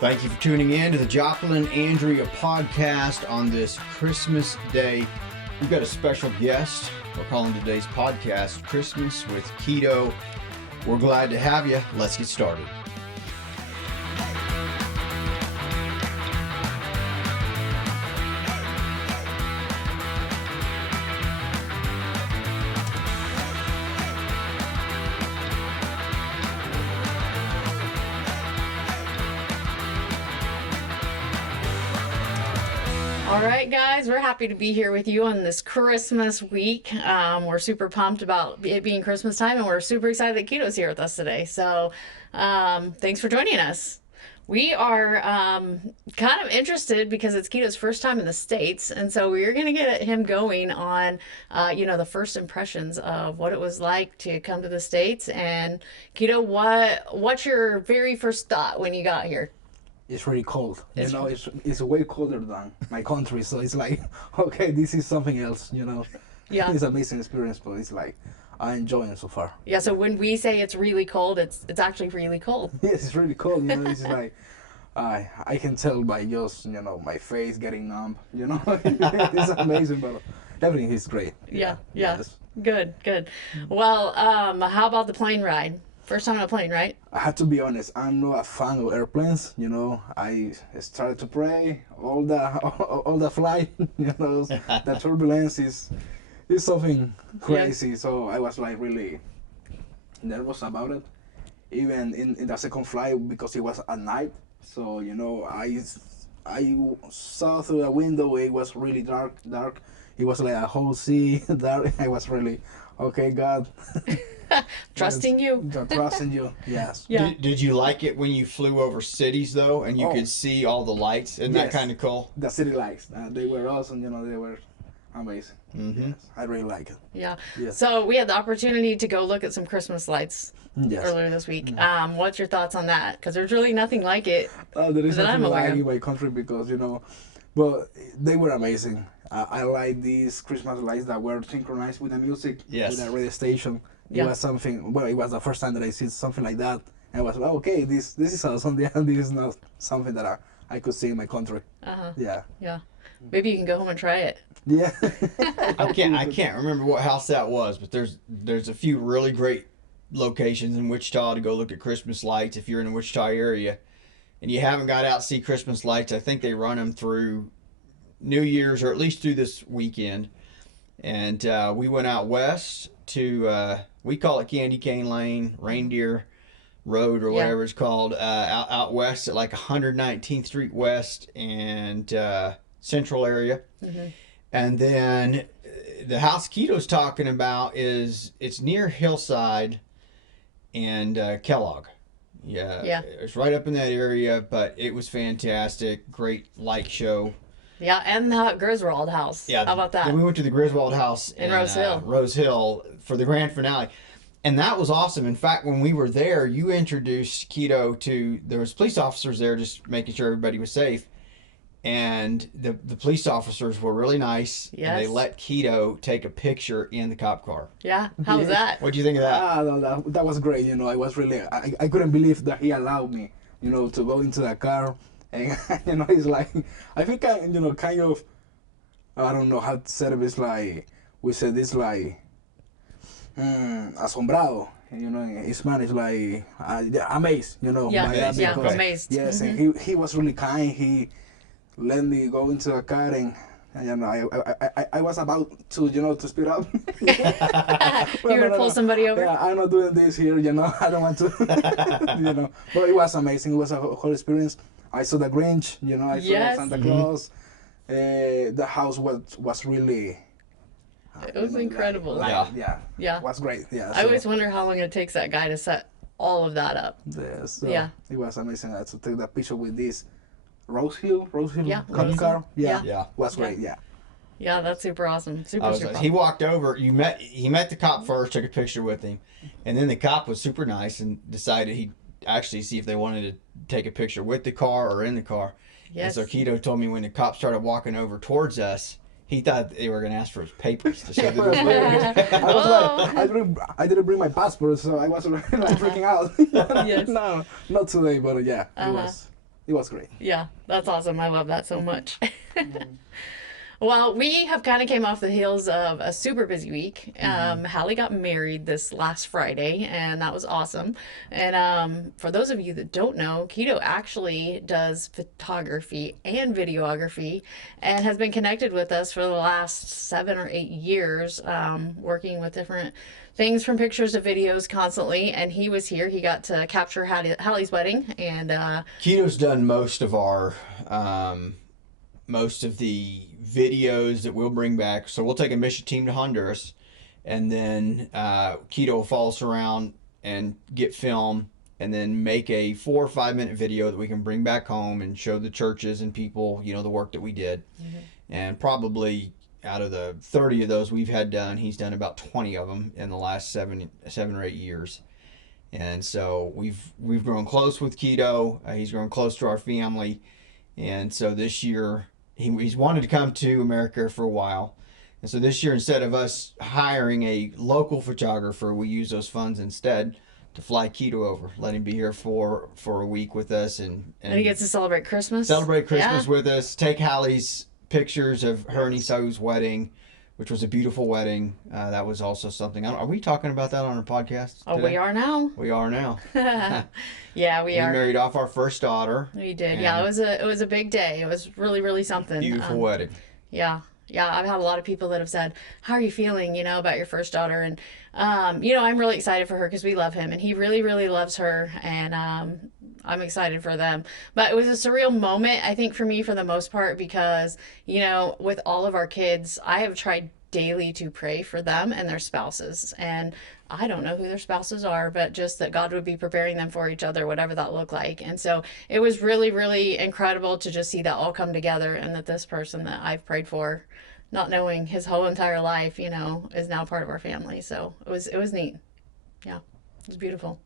Thank you for tuning in to the Jocelyn Andrea podcast on this Christmas Day. We've got a special guest. We're calling today's podcast Christmas with Quito. We're glad to have you. Let's get started. All right, guys, we're happy to be here with you on this Christmas week. We're super pumped about it being Christmas time, and we're super excited that Quito's here with us today. So thanks for joining us. We are kind of interested because it's Quito's first time in the States, and so we're going to get him going on, the first impressions of what it was like to come to the States. And Quito, what's your very first thought when you got here? It's really cold. It's way colder than my country, so it's like, okay, this is something else, Yeah. It's an amazing experience, but it's like, I enjoy it so far. Yeah, so when we say it's really cold, it's actually really cold. Yes, it's really cold, it's like, I can tell by just, my face getting numb, It's amazing, but everything is great. Yeah. Yes. Good. Well, how about the plane ride? First time on a plane, right? I have to be honest, I'm not a fan of airplanes, I started to pray, all the flight, the turbulence is something crazy, so I was like really nervous about it. Even in the second flight, because it was at night, so I saw through the window, it was really dark. It was like a whole sea dark. I was really, okay, God. Trusting you. Trusting you, yes. Yeah. Did you like it when you flew over cities, though, and you could see all the lights? Isn't that kind of cool? The city lights, they were awesome, they were amazing. Mm-hmm. Yes, I really like it. Yeah. Yes. So we had the opportunity to go look at some Christmas lights Yes. earlier this week. What's your thoughts on that? Because there's really nothing like it. There is that nothing I'm aware like of. in my country because, but they were amazing. I like these Christmas lights that were synchronized with the music, Yes. with the radio station. It was something, it was the first time that I see something like that. And I was like, okay, this is awesome. This is not something that I could see in my country. Uh-huh. Yeah. Yeah. Maybe you can go home and try it. Yeah. I can't remember what house that was, but there's a few really great locations in Wichita to go look at Christmas lights if you're in the Wichita area and you haven't got out to see Christmas lights. I think they run them through New Year's or at least through this weekend. And we went out west to we call it Candy Cane Lane, Reindeer Road, or whatever it's called, out west at like 119th Street West and Central area. Mm-hmm. And then the house Quito's talking about it's near Hillside and Kellogg. Yeah, it's right up in that area, but it was fantastic. Great light show. Yeah, and the Griswold house. Yeah, How about that? Then we went to the Griswold house In Rose Hill. Rose Hill for the grand finale, and that was awesome. In fact, when we were there, you introduced Quito to there was police officers there, just making sure everybody was safe, and the police officers were really nice. Yes. And they let Quito take a picture in the cop car. Yeah. How was that? What do you think of that? No, that was great. I was really, I couldn't believe that he allowed me, to go into the car. And, it's like, I think, kind of, I don't know how to say it, it's like, we said this like, asombrado, in Spanish, like, amazed, by that because, amazed. Yes, and he was really kind. He let me go into the car and I was about to, to speed up. You were to pull somebody over? Yeah, I'm not doing this here, I don't want to, But it was amazing. It was a whole experience. I saw the Grinch, I saw Santa Claus. The house was really... It was incredible. Yeah. Yeah. It was great. Yeah. I always wonder how long it takes that guy to set all of that up. Yeah, so Yeah. It was amazing. I had to take that picture with this Rose Hill cop Rose car. Hill. Yeah. Yeah. Was great. Yeah. Yeah, that's super awesome. Super. He walked over. He met the cop first, took a picture with him, and then the cop was super nice and decided he'd actually see if they wanted to take a picture with the car or in the car. Yes. And so Quito told me when the cop started walking over towards us, he thought they were going to ask for his papers to show that he was living. I was like, I didn't bring my passport, so I was like freaking out. Yes. No, not today, but yeah, it it was great. Yeah, that's awesome. I love that so much. Well, we have kind of came off the heels of a super busy week. Halli got married this last Friday, and that was awesome. And for those of you that don't know, Quito actually does photography and videography and has been connected with us for the last 7 or 8 years, working with different things from pictures to videos constantly. And he was here. He got to capture Hallie's wedding. And Quito's done most of our most of the videos that we'll bring back. So we'll take a mission team to Honduras, and then Quito will follow us around and get film, and then make a 4 or 5 minute video that we can bring back home and show the churches and people, you know, the work that we did. And probably out of the 30 of those we've had done, he's done about 20 of them in the last 7 or 8 years. And so we've grown close with Quito. He's grown close to our family. And so this year, he's wanted to come to America for a while. And so this year, instead of us hiring a local photographer, we use those funds instead to fly Quito over, let him be here for a week with us. And he gets to celebrate Christmas. Celebrate Christmas with us. Take Hallie's pictures of her and Isau's wedding, which was a beautiful wedding. That was also something. Are we talking about that on our podcast today? Oh, we are now. We are now. Yeah, we are. We married off our first daughter. We did. Yeah, it was a big day. It was really, really something. Beautiful wedding. Yeah. Yeah, I've had a lot of people that have said, how are you feeling, you know, about your first daughter? And, you know, I'm really excited for her because we love him and he really, really loves her. And I'm excited for them. But it was a surreal moment, I think, for me, for the most part, because, you know, with all of our kids, I have tried daily to pray for them and their spouses. And I don't know who their spouses are, but just that God would be preparing them for each other, whatever that looked like. And so it was really, really incredible to just see that all come together, and that this person that I've prayed for, not knowing his whole entire life, you know, is now part of our family. So it was neat. Yeah, it was beautiful.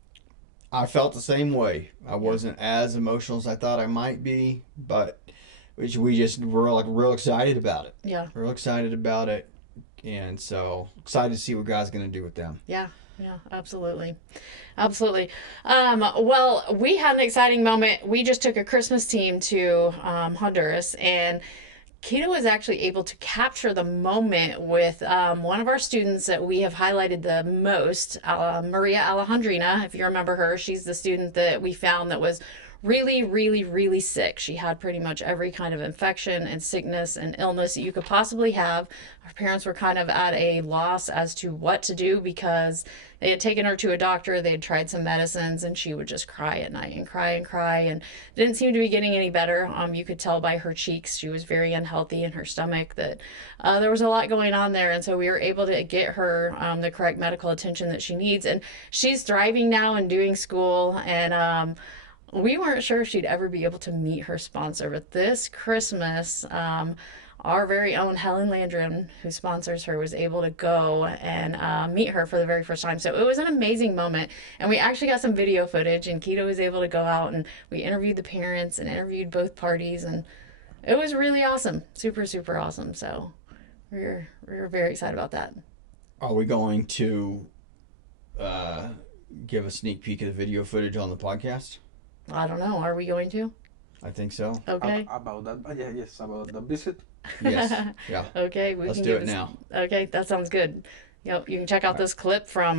I felt the same way. I wasn't as emotional as I thought I might be, but we just were like real excited about it. Yeah. Real excited about it. And so excited to see what God's going to do with them. Yeah, absolutely. Absolutely. Well, we had an exciting moment. We just took a Christmas team to Honduras, and Quito was actually able to capture the moment with one of our students that we have highlighted the most, Maria Alejandrina. If you remember her, she's the student that we found that was really, really, really sick. She had pretty much every kind of infection and sickness and illness that you could possibly have. Our parents were kind of at a loss as to what to do because they had taken her to a doctor, they had tried some medicines, and she would just cry at night and cry and didn't seem to be getting any better. You could tell by her cheeks she was very unhealthy, in her stomach that there was a lot going on there. And so we were able to get her the correct medical attention that she needs. And she's thriving now and doing school, and we weren't sure if she'd ever be able to meet her sponsor, but this Christmas, our very own Helen Landrum, who sponsors her, was able to go and meet her for the very first time. So it was an amazing moment, and we actually got some video footage, and Quito was able to go out, and we interviewed the parents and interviewed both parties, and it was really awesome. Super, super awesome. So we were very excited about that. Are we going to give a sneak peek of the video footage on the podcast? I don't know. Are we going to? I think so. Okay. About that, yes, about the visit. Yes. Yeah. Okay. Let's do it now. Okay, that sounds good. Yep. You can check out this clip from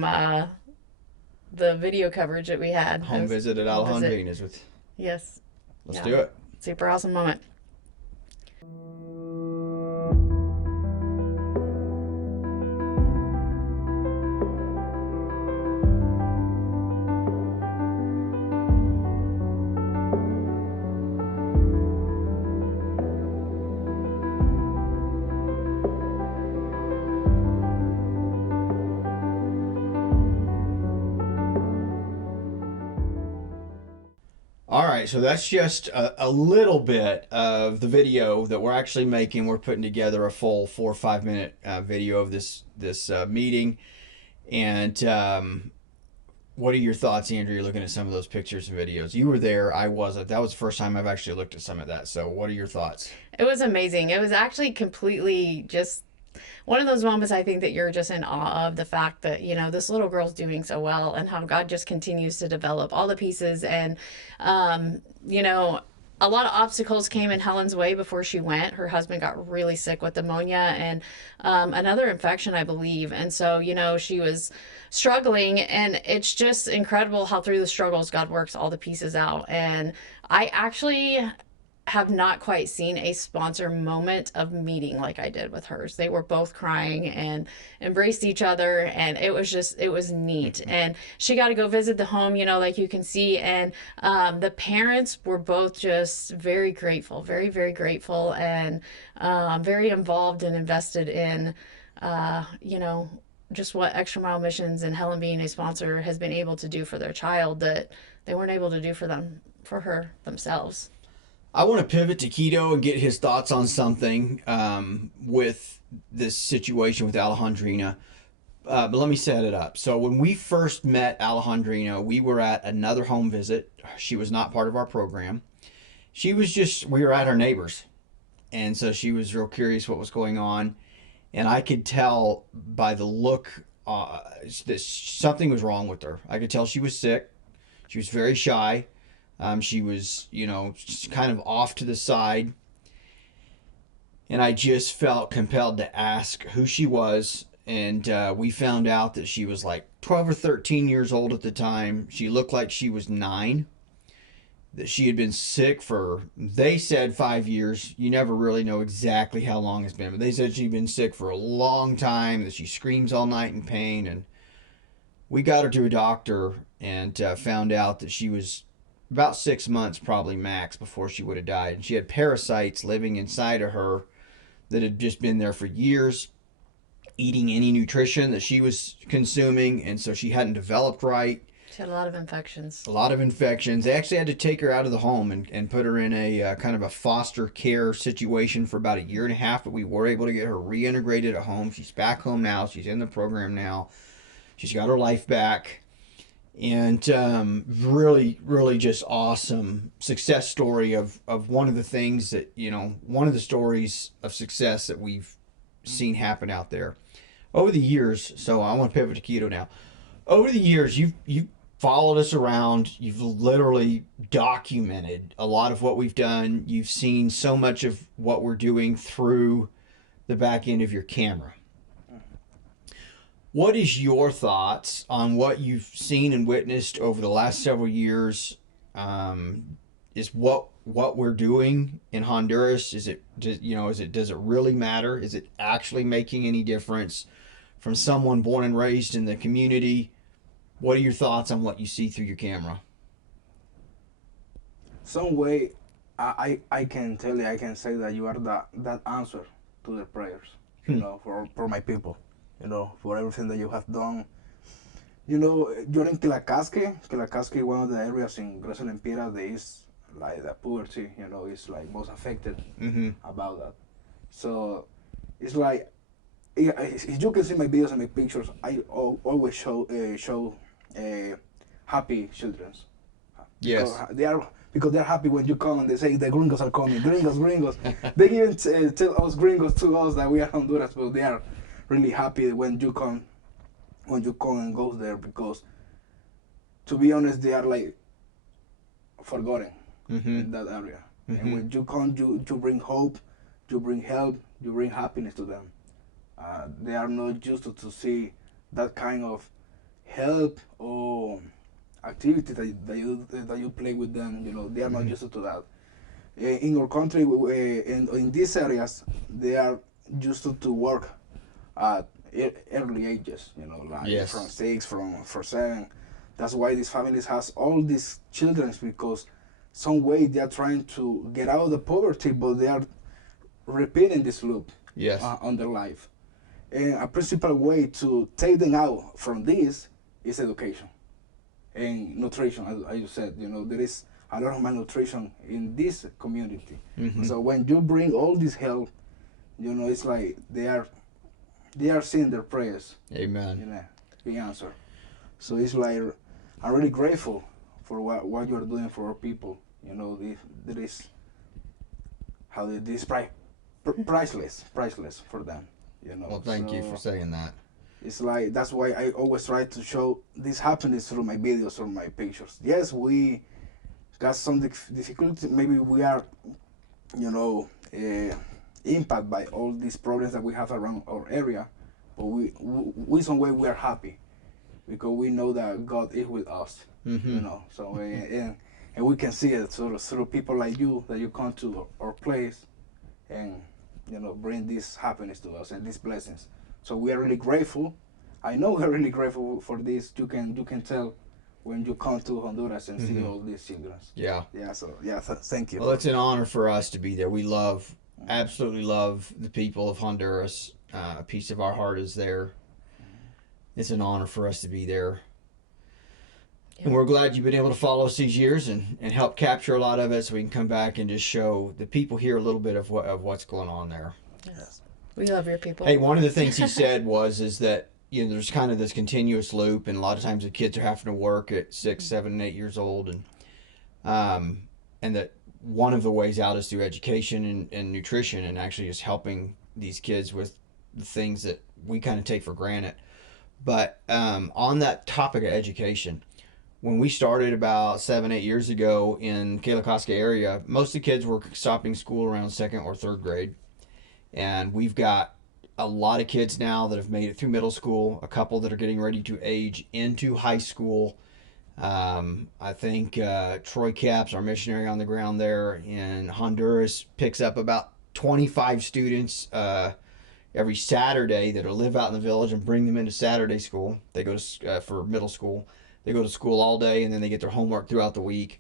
the video coverage that we had. Home visit at Alejandrina's with. Yes. Let's do it. Super awesome moment. All right, so that's just a little bit of the video that we're actually making. We're putting together a full 4 or 5 minute video of this meeting. And what are your thoughts, Andrew? You're looking at some of those pictures and videos. You were there. I wasn't. That was the first time I've actually looked at some of that. So what are your thoughts? It was amazing. It was actually completely just one of those moments, I think, that you're just in awe of the fact that, you know, this little girl's doing so well, and how God just continues to develop all the pieces. And, you know, a lot of obstacles came in Helen's way before she went. Her husband got really sick with pneumonia and another infection, I believe. And so, you know, she was struggling, and it's just incredible how through the struggles God works all the pieces out. And I actually have not quite seen a sponsor moment of meeting like I did with hers. They were both crying and embraced each other, and it was neat. And she got to go visit the home, you know, like you can see. And the parents were both just very grateful, very, very grateful, and very involved and invested in, you know, just what Extra Mile Missions and Helen being a sponsor has been able to do for their child that they weren't able to do for her themselves. I want to pivot to Quito and get his thoughts on something with this situation with Alejandrina. But let me set it up. So when we first met Alejandrina, we were at another home visit. She was not part of our program. We were at our neighbors. And so she was real curious what was going on. And I could tell by the look that something was wrong with her. I could tell she was sick. She was very shy. She was, you know, kind of off to the side. And I just felt compelled to ask who she was. And we found out that she was like 12 or 13 years old at the time. She looked like she was 9. That she had been sick for, they said 5 years. You never really know exactly how long it's been. But they said she'd been sick for a long time. That she screams all night in pain. And we got her to a doctor and found out that she was about 6 months probably max before she would have died. And she had parasites living inside of her that had just been there for years, eating any nutrition that she was consuming, and so she hadn't developed right. She had a lot of infections. A lot of infections. They actually had to take her out of the home and put her in a kind of a foster care situation for about 1.5 years, but we were able to get her reintegrated at home. She's back home now. She's in the program now. She's got her life back. And really, really just awesome success story of one of the things that, you know, one of the stories of success that we've seen happen out there over the years. So I want to pivot to Quito now. Over the years, you've followed us around. You've literally documented a lot of what we've done. You've seen so much of what we're doing through the back end of your camera. What is your thoughts on what you've seen and witnessed over the last several years? Is what we're doing in Honduras? Does it really matter? Is it actually making any difference? From someone born and raised in the community, what are your thoughts on what you see through your camera? Some way, I can tell you, I can say that you are that answer to the prayers, you know, for my people. You know, for everything that you have done. You know, you're in Quilacasque, one of the areas in Grecia and Pira that is like the poverty, you know, is like most affected about that. So it's like, if you can see my videos and my pictures, I always show happy children. Yes. Because they're happy when you come and they say the gringos are coming, gringos. They even tell us gringos to us that we are Honduras, but they are really happy when you come and go there, because to be honest, they are like forgotten in that area. And when you come, you bring hope, you bring help, you bring happiness to them. They are not used to see that kind of help or activity that you play with them. You know, they are not used to that. In our country, in these areas, they are used to work at early ages, you know, like from 6, from 7. That's why these families has all these children, because some way they are trying to get out of the poverty, but they are repeating this loop on their life. And a principal way to take them out from this is education and nutrition. As you said, you know, there is a lot of malnutrition in this community. So when you bring all this help, you know, it's like they are seeing their prayers. Amen. You know, being answered. So it's like I'm really grateful for what you are doing for our people. You know, there is priceless for them. You know. Well, thank you for saying that. It's like, that's why I always try to show this happiness through my videos, through my pictures. Yes, got some difficulty. Maybe we are, you know, impacted by all these problems that we have around our area, but we some way we are happy because we know that God is with us. You know, so and we can see it through people like you that you come to our place and you know bring this happiness to us and these blessings. So we are really grateful. I know we're really grateful for this. You can tell when you come to Honduras and see all these children. Yeah. Yeah. So yeah, thank you. Well, it's an honor for us to be there. We absolutely love the people of Honduras. A piece of our heart is there. It's an honor for us to be there. Yeah. And we're glad you've been able to follow us these years and help capture a lot of it so we can come back and just show the people here a little bit of what's going on there. Yes. We love your people. Hey, one of the things he said is that you know there's kind of this continuous loop, and a lot of times the kids are having to work at 6, 7, and 8 years old, and that one of the ways out is through education and nutrition, and actually just helping these kids with the things that we kind of take for granted. But on that topic of education, when we started about 7, 8 years ago in Kealakasca area, most of the kids were stopping school around 2nd or 3rd grade. And we've got a lot of kids now that have made it through middle school, a couple that are getting ready to age into high school. I think Troy Capps, our missionary on the ground there in Honduras, picks up about 25 students every Saturday that live out in the village and bring them into Saturday school. They go to for middle school. They go to school all day and then they get their homework throughout the week.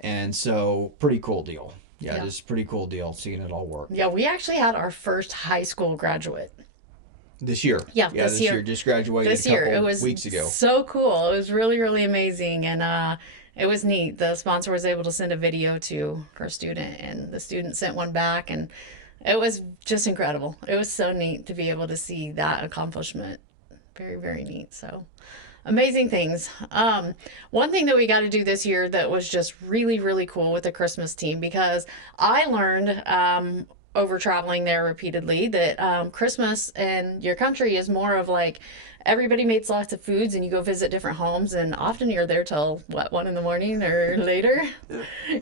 And so pretty cool deal. Yeah, just a pretty cool deal seeing it all work. Yeah, we actually had our first high school graduate. This year. Yeah, this year. Just graduated a couple weeks ago. So cool. It was really, really amazing. And it was neat. The sponsor was able to send a video to her student, and the student sent one back. And it was just incredible. It was so neat to be able to see that accomplishment. Very, very neat. So amazing things. One thing that we got to do this year that was just really, really cool with the Christmas team, because I learned over traveling there repeatedly that Christmas in your country is more of like everybody makes lots of foods and you go visit different homes, and often you're there till 1 in the morning or later.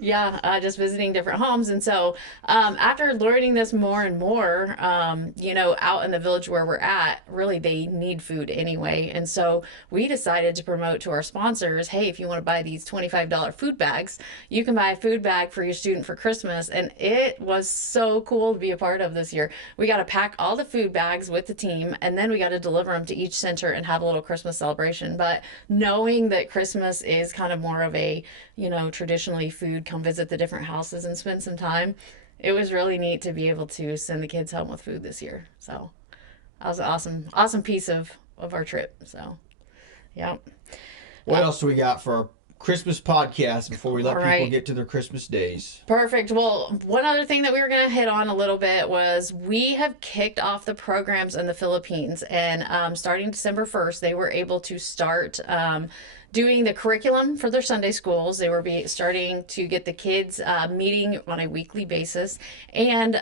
Just visiting different homes. And so after learning this more and more, out in the village where we're at, really they need food anyway. And so we decided to promote to our sponsors, hey, if you want to buy these $25 food bags, you can buy a food bag for your student for Christmas. And it was so cool to be a part of this year. We got to pack all the food bags with the team, and then we got to deliver them to each center and have a little Christmas celebration. But knowing that Christmas is kind of more of a, traditionally food, come visit the different houses and spend some time, it was really neat to be able to send the kids home with food this year. So that was an awesome piece of our trip. So, yeah. What else do we got for our Christmas podcast before we let people get to their Christmas days? Perfect. Well, one other thing that we were going to hit on a little bit was we have kicked off the programs in the Philippines, and starting December 1st, they were able to start doing the curriculum for their Sunday schools. They were starting to get the kids meeting on a weekly basis, and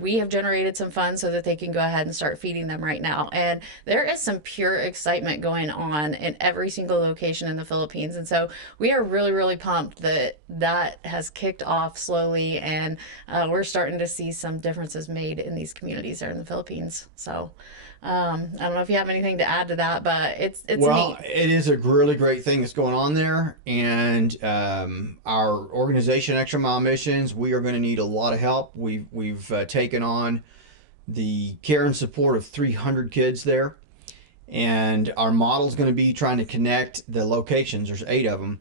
we have generated some funds so that they can go ahead and start feeding them right now. And there is some pure excitement going on in every single location in the Philippines, and so we are really, really pumped that has kicked off slowly, and we're starting to see some differences made in these communities there in the Philippines. So I don't know if you have anything to add to that, but it's neat. It is a really great thing that's going on there, and our organization, Extra Mile Missions, we are going to need a lot of help. We've taken on the care and support of 300 kids there, and our model is going to be trying to connect the locations. There's 8 of them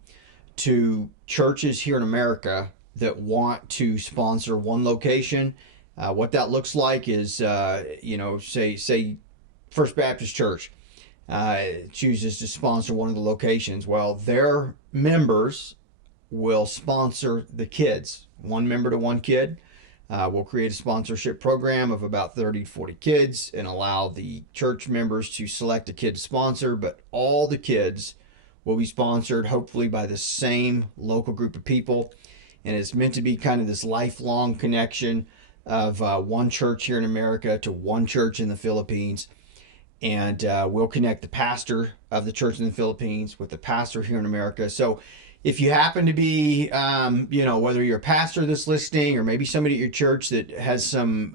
to churches here in America that want to sponsor one location. What that looks like is, say First Baptist Church chooses to sponsor one of the locations. Well, their members will sponsor the kids, 1 member to 1 kid. We'll create a sponsorship program of about 30 to 40 kids and allow the church members to select a kid to sponsor, but all the kids will be sponsored hopefully by the same local group of people. And it's meant to be kind of this lifelong connection of one church here in America to one church in the Philippines. And we'll connect the pastor of the church in the Philippines with the pastor here in America. So if you happen to be, whether you're a pastor that's listening or maybe somebody at your church that has some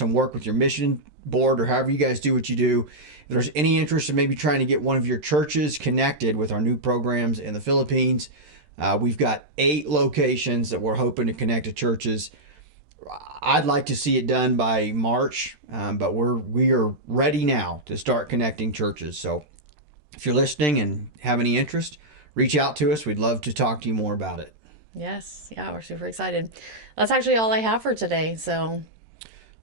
work with your mission board or however you guys do what you do, if there's any interest in maybe trying to get one of your churches connected with our new programs in the Philippines, we've got 8 locations that we're hoping to connect to churches. I'd like to see it done by March, but we are ready now to start connecting churches. So if you're listening and have any interest, reach out to us. We'd love to talk to you more about it. Yes. Yeah, we're super excited. That's actually all I have for today. So.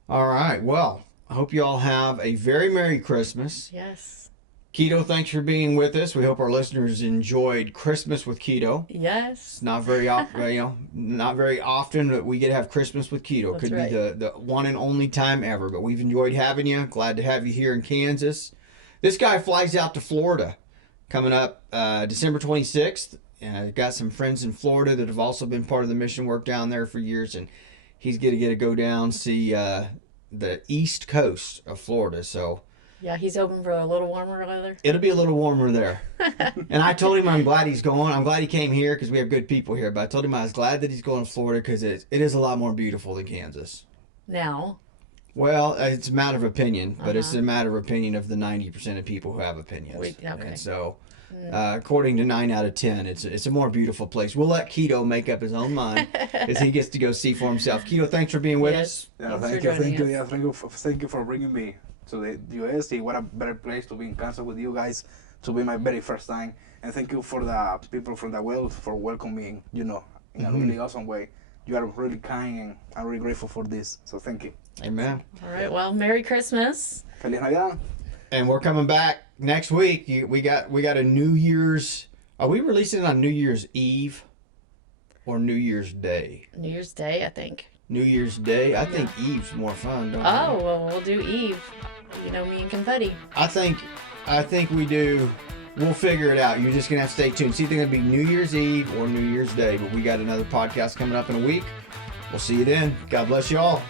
All right. Well, I hope you all have a very Merry Christmas. Yes. Quito, thanks for being with us. We hope our listeners enjoyed Christmas with Quito. Yes. It's not very not very often that we get to have Christmas with Quito. That's Could right. be the one and only time ever. But we've enjoyed having you. Glad to have you here in Kansas. This guy flies out to Florida coming up December 26th. I've got some friends in Florida that have also been part of the mission work down there for years, and he's going to get to go down see the east coast of Florida. So. Yeah, he's hoping for a little warmer weather. It'll be a little warmer there. And I told him I'm glad he's going. I'm glad he came here because we have good people here. But I told him I was glad that he's going to Florida because it is a lot more beautiful than Kansas. Now. Well, it's a matter of opinion, but it's a matter of opinion of the 90% of people who have opinions. Okay. And so, according to 9 out of 10, it's a more beautiful place. We'll let Quito make up his own mind as he gets to go see for himself. Quito, thanks for being with us. Yeah, Thank thank you. Yeah, thank you for bringing me to the U.S. What a better place to be in concert with you guys, to be my very first time. And thank you for the people from the world for welcoming, in a really awesome way. You are really kind, and I'm really grateful for this. So thank you. Amen. All right. Well, Merry Christmas. Feliz Navidad. And we're coming back next week. We got a New Year's. Are we releasing it on New Year's Eve or New Year's Day? New Year's Day, I think. New Year's Day. I think Eve's more fun, don't Oh, you? well, we'll do Eve. You know, me and confetti. I think we do. We'll figure it out. You're just gonna have to stay tuned. It's either gonna be New Year's Eve or New Year's Day. But we got another podcast coming up in a week. We'll see you then. God bless you all.